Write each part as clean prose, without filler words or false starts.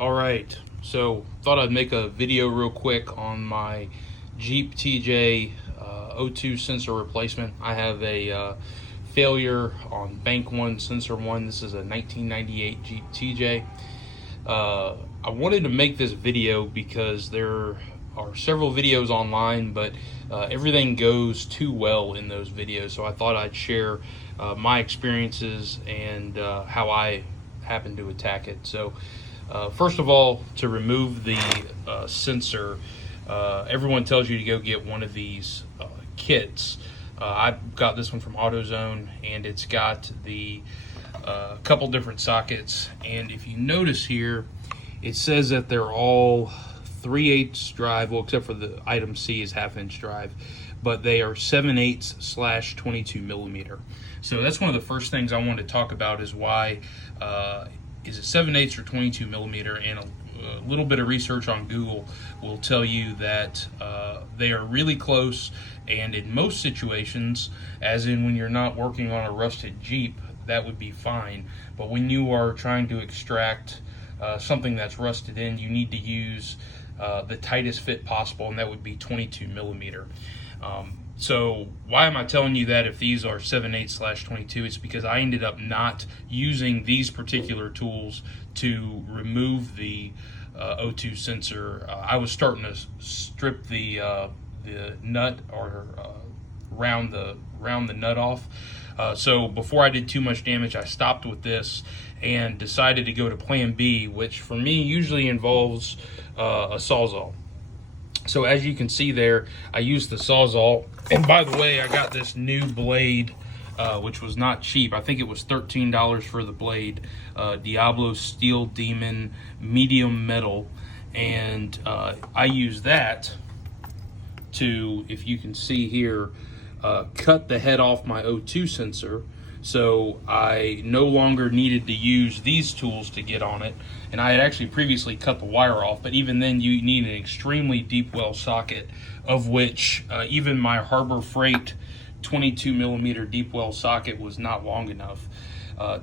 All right, so thought I'd make a video real quick on my Jeep TJ O2 sensor replacement. I have a failure on Bank1 Sensor1. This is a 1998 Jeep TJ. I wanted to make this video because there are several videos online, but everything goes too well in those videos, so I thought I'd share my experiences and how I happen to attack it. So first of all, to remove the sensor, everyone tells you to go get one of these kits. I got this one from AutoZone, and it's got the couple different sockets. And if you notice here, it says that they're all 3/8 drive, well, except for the item C is 1/2 inch drive, but they are 7/8/22 millimeter. So that's one of the first things I want to talk about is why is it 7/8 or 22 millimeter, and a little bit of research on Google will tell you that they are really close, and in most situations, as in when you're not working on a rusted Jeep, that would be fine. But when you are trying to extract something that's rusted in, you need to use the tightest fit possible, and that would be 22 millimeter. So why am I telling you that if these are 7/8/22? It's because I ended up not using these particular tools to remove the O2 sensor. I was starting to strip the nut or round the nut off. So before I did too much damage, I stopped with this and decided to go to plan B, which for me usually involves a Sawzall. So as you can see there, I used the Sawzall, and by the way, I got this new blade, which was not cheap. I think it was $13 for the blade, Diablo Steel Demon medium metal, and I use that to, if you can see here, cut the head off my O2 sensor. So I no longer needed to use these tools to get on it, and I had actually previously cut the wire off, but even then you need an extremely deep well socket, of which even my Harbor Freight 22 millimeter deep well socket was not long enough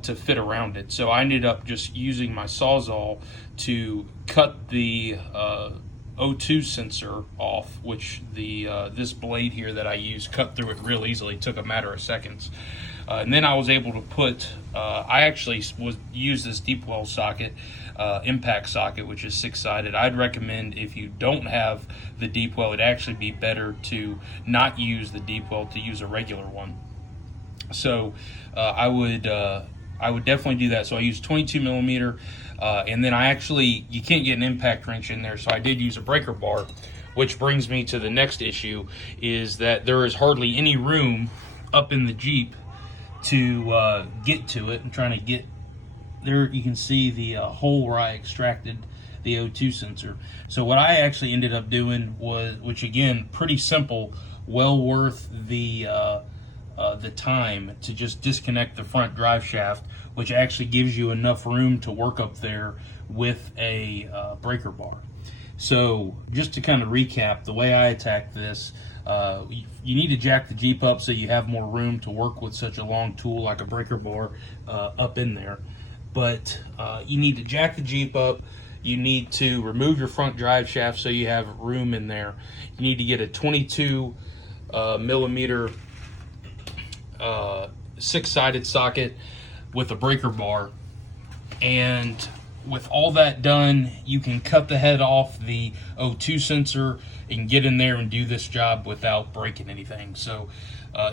to fit around it. So I ended up just using my Sawzall to cut the O2 sensor off, which the this blade here that I used cut through it real easily. It took a matter of seconds. And then I was able to put, I actually use this deep well socket, impact socket, which is 6-sided. I'd recommend, if you don't have the deep well, it'd actually be better to not use the deep well, to use a regular one. So I would definitely do that. So I used 22 millimeter, and then you can't get an impact wrench in there, so I did use a breaker bar, which brings me to the next issue, is that there is hardly any room up in the Jeep to get to it. I'm trying to get there. You can see the hole where I extracted the O2 sensor. So what I actually ended up doing was, which again, pretty simple, well worth the time, to just disconnect the front drive shaft, which actually gives you enough room to work up there with a breaker bar. So just to kind of recap, the way I attack this, you need to jack the Jeep up so you have more room to work with such a long tool like a breaker bar up in there. But you need to jack the Jeep up. You need to remove your front drive shaft so you have room in there. You need to get a 22 millimeter 6-sided socket with a breaker bar, and with all that done, you can cut the head off the O2 sensor and get in there and do this job without breaking anything. So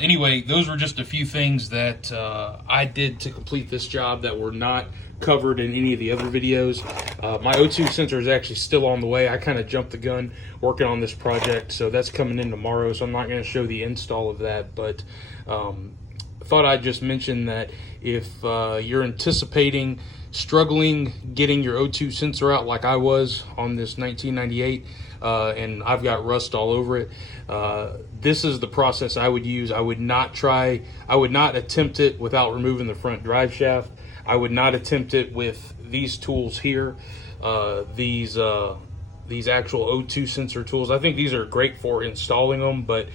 anyway, those were just a few things that I did to complete this job that were not covered in any of the other videos. My O2 sensor is actually still on the way. I kind of jumped the gun working on this project, so that's coming in tomorrow, so I'm not going to show the install of that, but I thought I'd just mention that if you're anticipating struggling getting your O2 sensor out like I was on this 1998, and I've got rust all over it, this is the process I would use. I would not attempt it without removing the front drive shaft. I would not attempt it with these tools here, these actual O2 sensor tools. I think these are great for installing them, but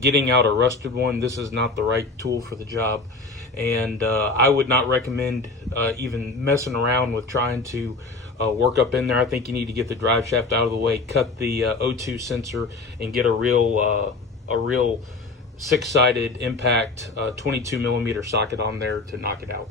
getting out a rusted one, this is not the right tool for the job. and I would not recommend even messing around with trying to work up in there. I think you need to get the drive shaft out of the way, cut the O2 sensor, and get a real six-sided impact 22 millimeter socket on there to knock it out.